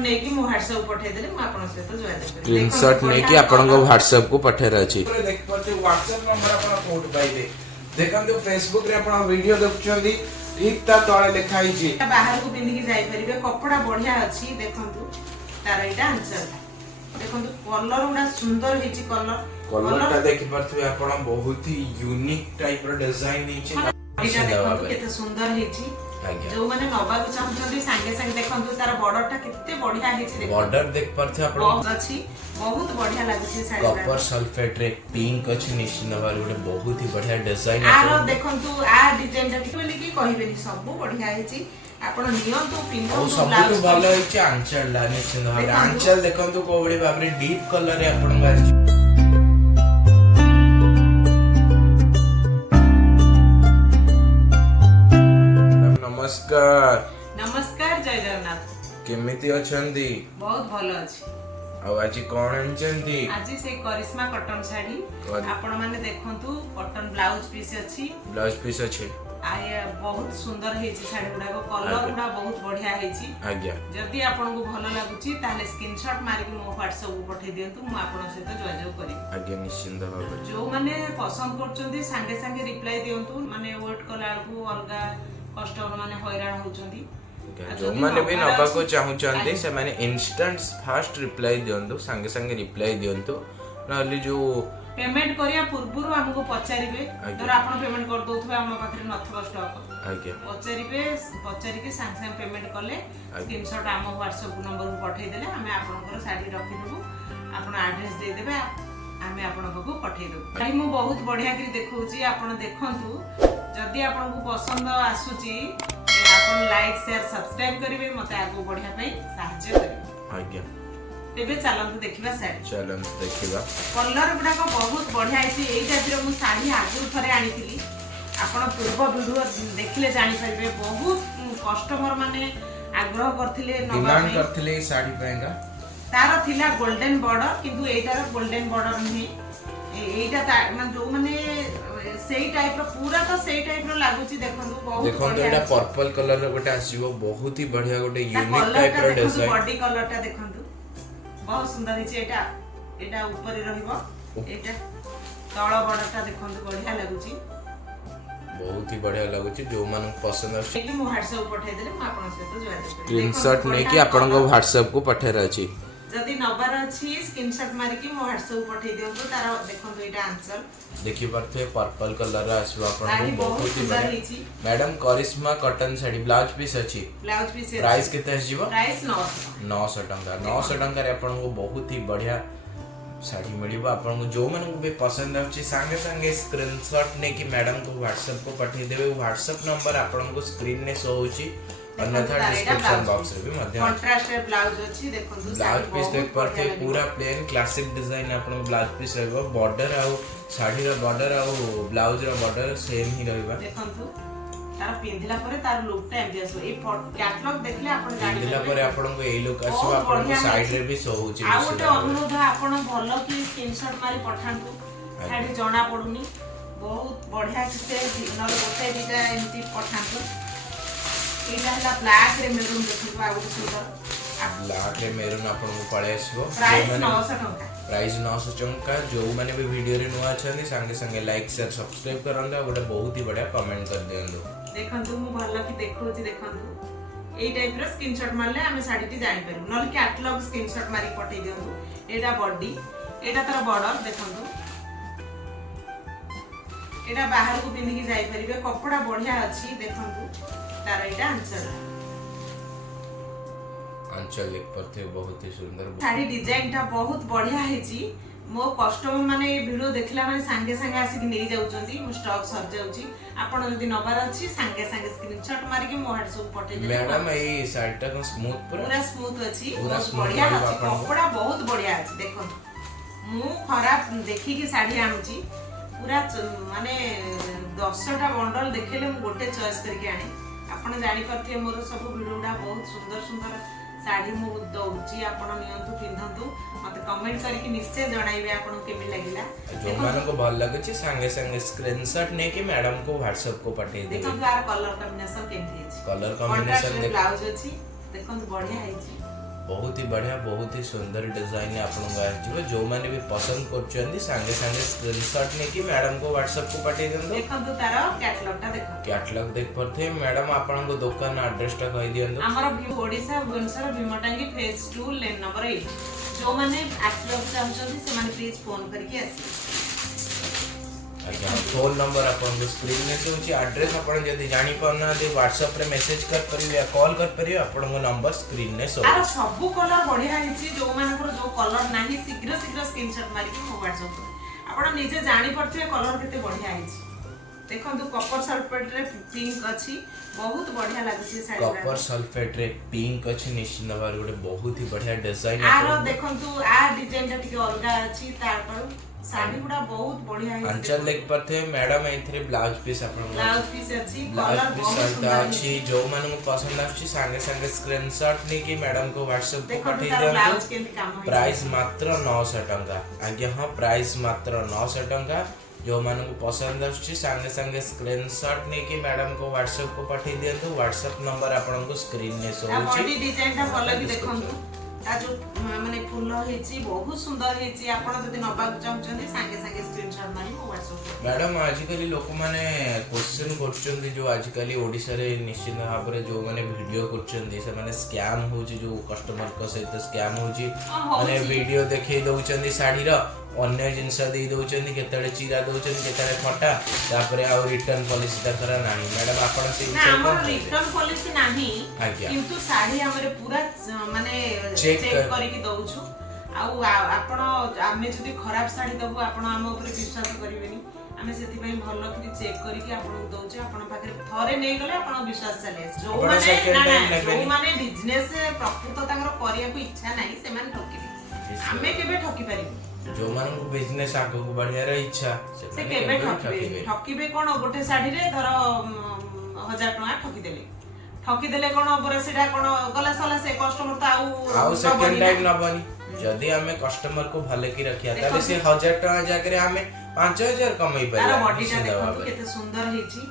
नेकी मो WhatsApp पठे देले म आपन से तो जोया दे स्क्रीनशॉट नेकी आपन को WhatsApp को पठेर अछि देख पते WhatsApp नंबर आपन कोड पाइबे देखंतु Facebook रे आपन वीडियो देखुछंदी ठीक ता तळे लिखाई छी बाहर को पिंदी की जाई परिबे कपड़ा बढ़िया अछि देखंतु तार एटा आंसर देखंतु कलर उडा सुंदर हिची कलर ता देखि परथु आपन बहुत ही यूनिक टाइप रो डिजाइन हिची एटा देखंतु केते सुंदर हिची जो माने नबा को चाहउछंदी संगे संगे देखंतु तार बॉर्डर ता केते बढ़िया हिची देखो बॉर्डर देख परथु आपन बहुत अछि बहुत बढ़िया लागुची साड़ी कॉपर सल्फेट रे पिंक अछि निश्चित भाबे गोटे बहुत ही बढ़िया डिजाइन आरो देखंतु आ डिजाइन ता बोली की कहिबेनी सब बढ़िया हिची आपण नियंतु पिंक सबटु भलो हिची आंचल ला निश्चित भाबे आंचल देखंतु कोबडी भाबरे डीप कलर रे आपन गाछ नमस्कार नमस्कार जय जगन्नाथ केमिति अछंदी बहुत भलो अछि आ आज कोन अनचंदी आज से करिश्मा कॉटन साड़ी आपण माने देखंतु कॉटन ब्लाउज पीस अछि आय बहुत सुंदर हेछि साड़ी गुडा को कलर गुडा बहुत बढ़िया हेछि आज्ञा जदी आपण को भलो लागुची ताले स्क्रीनशॉट मारि के मो WhatsApp को पठे दियंतु मु आपण सहित जोगाजोग करी आज्ञा निश्चिंत भाबे जो माने पसंद करचंदी संगे संगे रिप्लाई दियंतु माने वेट कला को अलगा कस्टमर माने हैरान होचंदी जो माने भी नबा को चाहउचंदी से माने इंस्टेंट फास्ट रिप्लाई दियंतु संगे संगे रिप्लाई दियंतु नहले जो पेमेंट करिया पूर्वरु हमको पचारिबे धर आपण पेमेंट कर दोथबे हम पाखरे नथबा स्टॉक आज्ञा पचारि के संग संग पेमेंट करले स्क्रीनशॉट हम WhatsApp नंबर को पठै देले हमें आपनकर साड़ी रखि देबो आपण एड्रेस दे देबे हमें आपन को पठै देबो भाई मु बहुत बढ़िया करी देखौची आपण देखंतु जदी आपन को पसंद आसुची आपण लाइक शेयर सब्सक्राइब करिवे मते आगो बढ़िया पई सहायता करिवे आज्ञा तेबे चलंतु देखिबा साड़ी चलंतु देखिबा कलर गुडा को बहुत बढ़िया आइछि एई टाइप मु साड़ी आगु थरे आनिथिली आपण पूर्व वीडियो देखिले जानि परिबे बहुत कस्टमर माने आग्रह करथिले डिमांड करथिले साड़ी पेंगा तार थिला गोल्डन बॉर्डर किंतु एटार गोल्डन बॉर्डर नहीं एटा माने जो माने सेई टाइप रो पूरा तो सेई टाइप रो लागुची देखंतु बहुत देखंतु एटा पर्पल कलर रो गोटे आसीबो बहुत ही बढ़िया गोटे यूनिक टाइप रो डिजाइन बॉडी कलर ता देखंतु बहुत सुंदर हिची एटा ऊपर रहइबो एटा तळ बॉर्डर ता देखंतु बढ़िया लागुची बहुत ही बढ़िया लागुची जो मन पसंद आछी कि मो WhatsApp पठे देले म आपन सहित जोया देबे स्क्रीनशॉट नेकी आपन को WhatsApp को पठेर अछि जदी नंबर अछि स्क्रीनशॉट मारि कि मो WhatsApp पठे दियंतु तार देखंतु एटा आंसर देखि परथे पर्पल कलर आसीबो आपन को बहुत ही बढ़िया मैडम करिश्मा कॉटन साड़ी ब्लाउज पीस अछि प्राइस केते आसीबो प्राइस 900 टंका 900 टंका रे आपन को बहुत ही बढ़िया साड़ी मिलिबो आपन को जो मन को भी पसंद आछि संगे संगे स्क्रीनशॉट ने कि मैडम को WhatsApp को पठे देबे WhatsApp नंबर आपन को स्क्रीन ने शो होछि अन्यथा डिस्क्रिप्शन बॉक्स रे भी मध्य कंट्रास्ट ब्लाउज अछि देखंतु ब्लाउज पीस देख परथे पूरा प्लेन क्लासिक डिजाइन आपन को ब्लाउज पीस रहबो बॉर्डर आ साड़ी रो बॉर्डर आ ब्लाउज रो बॉर्डर सेम ही रहबा देखंतु तार पिंधिला परे तार लुक टा एमडी आसो ए कैटलॉग देखले आपण जानि पिंधिला परे आपण को एई लुक आसो आपण को साइड रे भी शो होछि आ ओटे अनुरोध आपण भलो की स्क्रीनशॉट मारी पठांतु साडी जणा पडुनी बहुत बढ़िया किते न गोटे दिटा एमती पठांतु एटा हला ब्लैक रे मेरून देखिबो आ गोटे सुंदर ब्लैक रे मेरून आपण को पळे आसीबो प्राइस 900 टंका प्राइस 900 टंका जो माने भी वीडियो रे नुआ छथि संगे संगे लाइक शेयर सब्सक्राइब करंदा गोटे बहुत ही बढ़िया कमेंट कर दियंदो देखंतु मु भलो की देखौची देखंतु एई टाइप रो स्क्रीनशॉट मारले हमें साडी टी जानि परबो नल कैटलॉग स्क्रीनशॉट मारी पठे दियंतु एटा बॉडी एटा तार बॉर्डर देखंतु एटा बाहर को पिंदी की जाई परिबे कपड़ा बढ़िया अछि देखंतु तार एटा अंचल लिख परथे बहुत ही सुंदर साड़ी डिजाइन टा बहुत बढ़िया हेची मो कस्टमर माने वीडियो देखला माने संगे संगे आसी कि नै जाउचंती मो स्टॉक सर जाउची आपण जदी नंबर अछि संगे संगे स्क्रीनशॉट मारि के मो WhatsApp पठे दे मैडम ए साड़ी टा स्मूथ पूरा स्मूथ अछि बहुत बढ़िया अछि कपड़ा बहुत बढ़िया अछि देखो मु खराब देखि कि साड़ी आनुची पूरा माने 10टा बंडल देखले मु गोटे चॉइस करके आने आपण जानि परथे मोर सब वीडियोडा बहुत सुंदर सुंदर साड़ी मु दउची आपण नियंतु पिंधंतु मते कमेंट करके निश्चय जणाइबे आपण केमि लागिला जो माने को भल लागछि संगे संगे स्क्रीनशॉट ने कि मैडम को WhatsApp को पठे देबे देखो यार कलर कॉम्बिनेशन केमि अछि कलर कॉम्बिनेशन ब्लाउज अछि देखो बढ़िया आइछि बहुत ही बढ़िया बहुत ही सुंदर डिजाइन आपको आजिबो जो माने भी पसंद करछन्ती संगे संगे स्क्रीनशॉट लेके मैडम को व्हाट्सएप को पठे देंदो। देखंतु तार कैटलॉग टा देखो कैटलॉग देख परथे मैडम आपन को दुकान एड्रेस टा कहि दियंदो। हमर Odisha Bhubaneswar Bhimatangi phase 2 lane number 8 जो माने आसलो चाहछन्ती से माने प्लीज फोन करके आसी। आज्ञा फोन नंबर आपन को स्क्रीन में से होची एड्रेस आपन जदी जानि पन्ना दे व्हाट्सएप रे मेसेज कर परिबे या कॉल कर परिबे आपन को नंबर स्क्रीन में शो। आरो सब कलर बढ़िया हिची जो मानकर जो कलर नाही शीघ्र शीघ्र स्क्रीनशॉट मारी के मोबाइल सब आपन निजे जानि परथिबे कलर केते बढ़िया हिची। देखंतु कॉपर सल्फेट रे पिंक अछि बहुत बढ़िया लागछि साड़ी। कॉपर सल्फेट रे पिंक अछि निश्चित भाବରେ ଗୋଟେ बहुत ही बढ़िया डिजाइन आरो देखंतु आ डिजाइन टा टिके अलगा अछि तार पर साड़ी गुडा बहुत बढ़िया है। अंचल लेक पर थे मैडम एथरे ब्लाउज पीस आपन ब्लाउज पीस अछि ब्लाउज कलर पीस बहुत सल्टा सुंदर अछि जो मन को पसंद आछि संगे संगे स्क्रीनशॉट लेके मैडम को व्हाट्सएप को देखंतु पठेई तार ब्लाउज देंतु। केंति काम होई प्राइस मात्र 900 टंका। आज्ञा हां प्राइस मात्र 900 टंका जो मन को पसंद आछि संगे संगे स्क्रीनशॉट लेके मैडम को व्हाट्सएप को पठेई देंतु। व्हाट्सएप नंबर आपन को स्क्रीन में शो होछि। बॉडी डिजाइन टा भल कि देखंतु ता जो माने फूल हेची बहुत सुंदर हेची आपण जदी नबा चाहउछन्ती संगे संगे स्क्रीनशॉट मारी मो व्हाट्सएप। मैडम आजिकली लोक माने क्वेश्चन करछन्ती जो आजिकली ओडिसा रे निश्चित भाबरे जो माने वीडियो करछन्ती से माने स्कैम होची जो कस्टमर को सहित स्कैम होची माने वीडियो देखै दउछन्ती साड़ी रो अन्य जिनस दे दउछन्ती केतळे चिरा दउछन्ती केतळे फटा तापरे आ रिटर्न पॉलिसी तकरा नाही। मैडम आपण से ना हमर रिटर्न पॉलिसी नाही आज्ञा किंतु साड़ी हमरे पूरा माने चेक करिकि दउछु आउ आपण आमे जदी खराब साड़ी दबु आपण हम ऊपर विश्वास करिवेनी आमे सेति पई भलो कि चेक करिकि आपण दउछु आपण पाखरे थरे नै गले आपण विश्वास चले जो माने जो माने बिजनेस प्रकृत तांगर करिया को इच्छा नाही से माने ठकिबे आमे केबे ठकी परिबे जो मान को बिजनेस आगो को बढ़िया रे इच्छा से केबे ठकिबे कोन गोटे साड़ी रे धर 1000 टका ठकी देले कोन ऊपर सेडा कोन गला सला से कस्टमर तो आउ सेकंड टाइम न बनी जदी हमें कस्टमर को भले की रखिया ताले से 1000 टका जाके हमें 5000 कमाई पारे। तार बॉडी टा देखो केते सुंदर हेची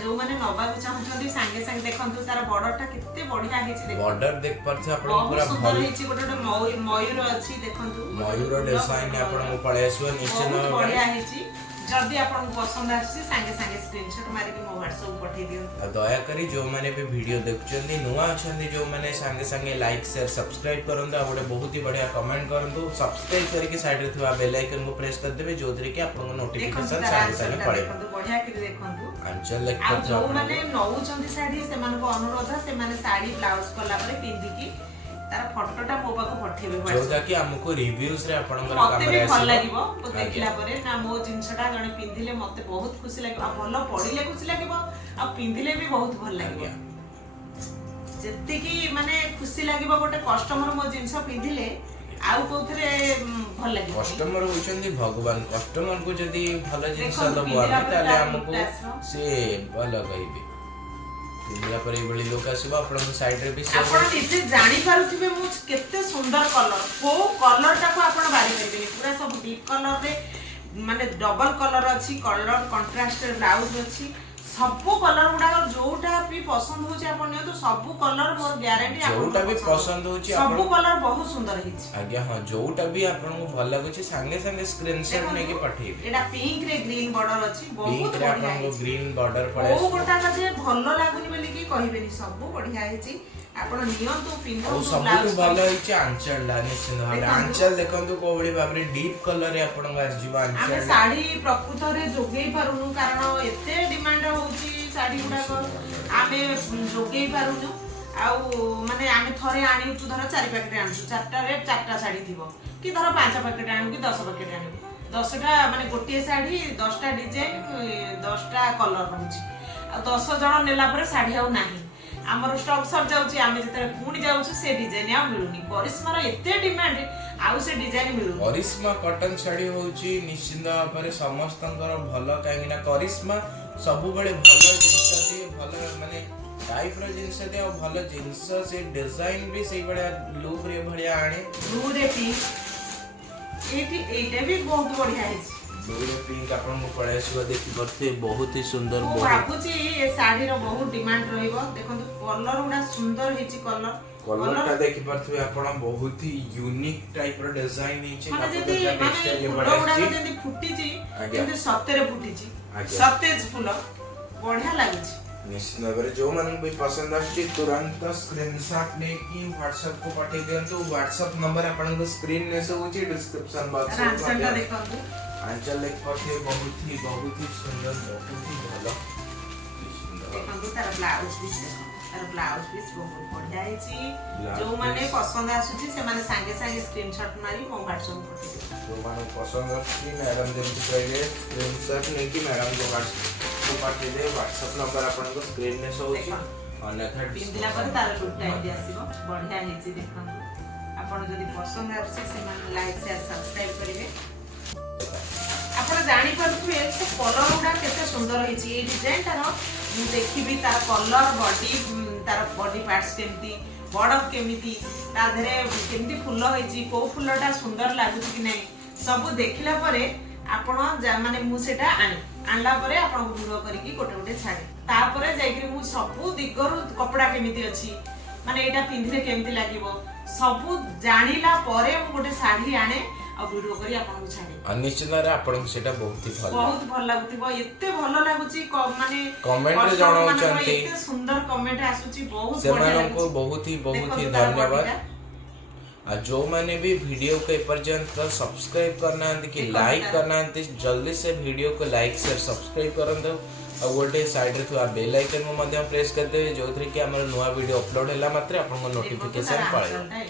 जो माने नबा को चाहछन्ती संगे संगे देखंतु तार बॉर्डर टा केते बढ़िया हेची देखो बॉर्डर देख परथे आपण पूरा सुंदर हेची गोटे मयूर अछि देखंतु मयूर डिजाइन आपण को पळे आसो निश्चित बढ़िया हेची जल्दी आपन पसंद आसी संगे संगे स्क्रीनशॉट मारी के मो व्हाट्सएप पठे दियो। दया करी जो माने भी वीडियो देखछन्ती नुवा अछन्ती जो माने संगे संगे लाइक शेयर सब्सक्राइब करंदा गोटे बहुत ही बढ़िया कमेंट करंतु सब्सक्राइब करके साइड रे थवा बेल आइकन को प्रेस कर देबे जोदरे कि आपन नोटिफिकेशन संगे संगे पड़े बढ़िया कि देखंतु अंचल लेख आ जो माने नौचंती साड़ी से मन को अनुरोध से माने साड़ी ब्लाउज कला परे पिंदी की तार फोटोटा मो पाको पठेबे जोदा कि हमको रिव्यूज रे आपनकर मते भी कैमरा भल लागिवो देखिला परे ना मो जिंसटा जने पिंदिले मते बहुत खुशी लागिवो आ भलो पडिले खुशी लागिवो आ पिंदिले भी बहुत भल लागिवो जत्ते की माने खुशी लागिवो गोटे कस्टमर मो जिंस पिंदिले आउ कोथरे भल लागिवो। कस्टमर होचंदी भगवान कस्टमर को जदी भलो जिंस दबो आमे ताले हमको से भलो कहिबे दुनिया पर बड़ी लोक आसीबा आपण साइड रे भी आपण निजे जानि पारुथिबे मु केते सुंदर कलर को कलर टा को आपण बारी करबेनी पूरा सब डीप कलर रे माने डबल कलर अछि कलर कंट्रास्ट ब्लाउज अछि सब कलर गुडा जोटा भी पसंद होची आपण ने तो सब कलर मोर गारंटी आपण जोटा भी पसंद होची सब कलर बहुत सुंदर हिची। आज्ञा हां जोटा भी आपण को भल लागुची संगे संगे स्क्रीनशॉट लेके पठेबे। एटा पिंक रे ग्रीन बॉर्डर अछि बहुत बढ़िया बढ़िया आपण को ग्रीन बॉर्डर पड़े ओ गोटा का जे भलो लागुनी बेली की कहिबेनी सब बढ़िया हिची आपण नियंतु पिंधो सब तो भल हिची आंचल ला निश्चित भाबरे आंचल देखंतु कोबडी भाबरे डीप कलर रे आपण को जीवा आंचल आमे साड़ी प्रकृत रे जोगेई पारुनु कारण एते डिमांड होची साड़ी गुडा को आमे जोगेई पारुनु आउ माने आमे थरे आनिउछु धर 4 पैकेट आनिछु 4टा रे 4टा साड़ी थिबो कि धर 5 पैकेट आनु कि 10 पैकेट आनु 10टा माने गोटे साड़ी 10टा डिजाइन 10टा कलर रहउची आ 10 जण नेला परे साड़ी आउ नाही हमर स्टॉक सर जाउची आमे जते पुणी जाउछु से डिजाइन आ मिलुनी करिश्मा रो एते डिमांड आउ से डिजाइन मिलु करिश्मा कॉटन साड़ी होची निश्चित भाबरे समस्तंकर भलो काहेकि ना करिश्मा सब बळे भलो जिंस दिए भलो माने टाइप रो जिंस दिए और भलो जिंस से डिजाइन भी सही बळे लुक रे बढ़िया आणे ब्लू रे पिंक एटा भी बहुत बढ़िया है ब्लू रे पिंक आपन को पळे आसीबा देखि परथे बहुत ही सुंदर बहुत बाबूजी ए साड़ी रो बहुत डिमांड रहइबो देखंतु कलर उडा सुंदर हिची कलर कलर टा देखि परथुए आपण बहुत ही यूनिक टाइप रो डिजाइन हिची माने जदी माने फूल गुडा जदी फुटी छी जदी सतेरे फुटी छी सतेज फूल बढ़िया लागै छी। निश्चित भाव जो मन भी पसंद आछि तुरंत स्क्रीनशॉट लेकी WhatsApp को पठे दियंतु। WhatsApp नंबर आपण को स्क्रीन ने से होची डिस्क्रिप्शन बॉक्स में आंसर देखंतु। आंचल लेख पठे बहुत ही सुंदर बहुत ही भलो देखंतु तार ब्लाउज पीस तार ब्लाउज पीस बहुत बढ़िया हिची। जो माने पसंद आसुची से माने संगे संगे स्क्रीनशॉट मारी मो WhatsApp को पठे दियो। जो माने पसंद आछि मैडम जेंति कहले स्क्रीनशॉट नेकी मैडम को WhatsApp को पठे दे। WhatsApp नंबर आपण को स्क्रीन ने शो होची अन्यथा पिंदिला पर तार लुक टाइप दि आसीबो बढ़िया हिची। देखंतु आपण जदी पसंद आसी से माने लाइक शेयर सब्सक्राइब करिवे। आपण जानि परथु ए से कलर गुडा केते सुंदर हिची। ए डिजाइन तार मु देखिबी तार कलर बॉडी पार्ट्स केमती बॉर्डर केमिति ता धरे केमती फूल होइची को फूलटा सुंदर लागुची कि नै सब देखिला परे आपण माने मु सेटा आनला परे आपण वीडियो करिकि गोटे गोटे छाडे ता परे जाइकि मु सब दिगरु कपड़ा केमिति अछि माने एटा पिंधिले केमती लागिवो सब जानिला परे मु गोटे साड़ी आने आ वीडियो करी आपण को छाडे। निश्चित रे आपण को सेटा बहुत भल लागुतिबो एते भल लागुची माने कमेंट रे जणाउ चंती एते सुंदर कमेंट आसुची बहुत बढ़िया लागुची। को बहुत ही धन्यवाद। आ जो माने भी वीडियो को पर्यंत सब्सक्राइब करना कि लाइक करना जल्दी से वीडियो को लाइक शेयर सब्सक्राइब करन दो और गोटे साइड रे थुआ बेल आइकन को मध्य प्रेस कर दे जो थ्री कि हमर नया वीडियो अपलोड हैला मात्र आपन को नोटिफिकेशन पाए।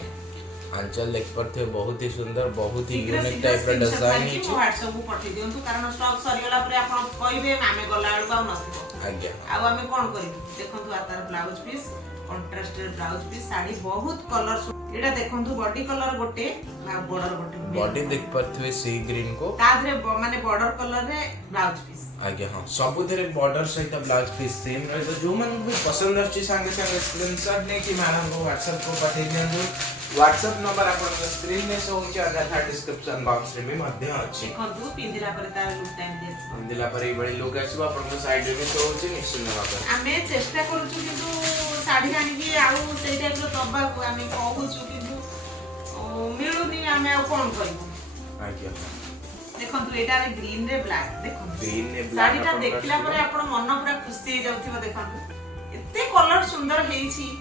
आंचल देख परथे बहुत ही सुंदर बहुत ही यूनिक टाइप रो डिजाइन है। WhatsApp को पठि दियंतु कारण स्टॉक सरियला परे आपन कहबे आमे गला आलु पाउ नथिबो। आज्ञा आ आमे कोन करिबु देखंतु आ तार blouse piece contrasted blouse piece sari बहुत कलर एटा देखंतु बॉडी कलर गोटे बॉर्डर गोटे बॉडी देख परथे सी ग्रीन को ता धरे माने बॉर्डर कलर रे ब्लाउज पीस आज्ञा हां सब धरे बॉर्डर सहित ब्लाउज पीस सेम रहे। तो जो मन भी पसंद आछि संगे संगे स्क्रीनशॉट ने कि मैडम को WhatsApp को पठे दियंतु। WhatsApp नंबर आपन स्क्रीन में शो होची अन्यथा डिस्क्रिप्शन बॉक्स रे भी मध्य अछि। देखंतु पिंदिला पर तार लुक टाइम देस पिंदिला पर ए बड़ी लोग आछबो आपन को साइड रे भी शो होची निश्चित भाବରେ आमे चेष्टा करूछु किंतु साड़ी आनी कि आउ सेई टाइप रो तबा को आमे कहूछु किंतु मिलुनी आमे आ कोन करिबु। आज्ञा देखंतु एटा रे ग्रीन रे ब्लैक देखंतु ग्रीन रे ब्लैक साड़ीटा देखिला परे आपण मन पूरा खुशी हो जाउथिबो। देखंतु एते कलर सुंदर हेइची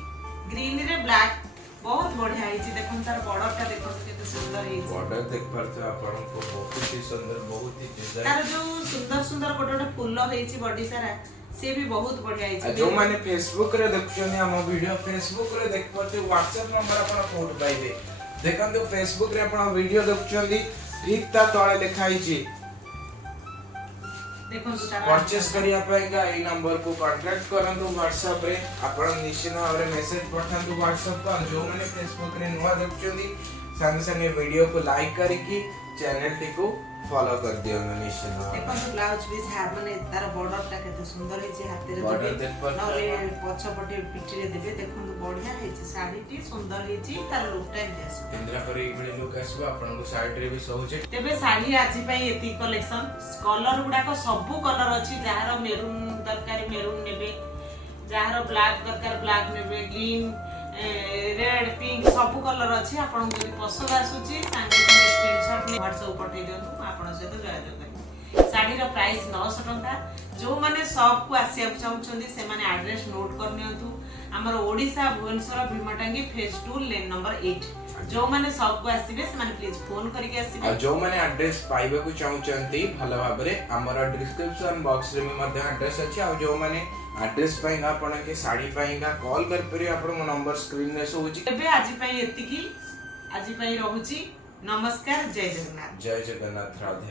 ग्रीन रे ब्लैक बहुत बढ़िया हेइची। देखंतु तार बॉर्डर टा देखंतु केते सुंदर हेइची बॉर्डर देख परते आपण को बहुत ही सुंदर बहुत ही डिजाइन तार जो सुंदर सुंदर गोटे फूल हेइची बॉडी सारा से भी बहुत बढ़िया हेइची। जो माने फेसबुक रे देखछनी हम वीडियो फेसबुक रे देख परते WhatsApp नंबर आपण कोड पाइबे। देखंतु फेसबुक रे आपण वीडियो देखछनी ठीक ता तळे लिखाइची देखंतु तारा परचेस करिया पाएगा ए नंबर को कांटेक्ट करंतु WhatsApp रे आपण निश्चित भाव रे मेसेज पठांतु WhatsApp पर। जो माने फेसबुक रे नुवा देखछनी संगे संगे वीडियो को लाइक करिकि चैनल टी को फॉलो कर दियो निश्चित भाव। देखंतु ब्लाउज पीस माने तार बॉर्डर टा केते सुंदर हेइची हाथ रे बॉर्डर देख पर नले पछ पटे पिठी रे देबे। देखंतु बढ़िया हेइची साड़ी टी सुंदर हेइची तार लुक टाइम देस केंद्रा पर एक बड़ी लुक आसबो आपण को साइड रे भी सोचे। तेबे साड़ी आजि पई एती कलेक्शन कलर गुडा को सब कलर अछि जहार मेरून दरकार मेरून नेबे जहार ब्लैक दरकार ब्लैक नेबे ग्रीन रेड पिंक सब कलर अछि। आपण जदि पसंद आसुची संगे संगे स्क्रीनशॉट ने WhatsApp पठै दियंतु आपण सहित जोगाजोग करिवे। साड़ी रो प्राइस 900 टंका। जो माने शॉप को आसिया चाहउछंदी से माने एड्रेस नोट कर नियंतु। हमर Odisha Bhubaneswar Bhimatangi phase 2 lane number 8 जो माने शॉप को आसीबे से माने प्लीज फोन करके आसीबे। जो माने एड्रेस पाइबे को चाहउछंती भलो भाबरे हमर डिस्क्रिप्शन बॉक्स रे मध्य एड्रेस अछि। आ जो माने एड्रेस पाइंगा आपण के साड़ी पाइंगा कॉल कर परियो आपण नंबर स्क्रीन रे शो होची। एबे आजि पई एतिकी आजि पई रहूची। नमस्कार जय जगन्नाथ जय जगन्नाथ राधे।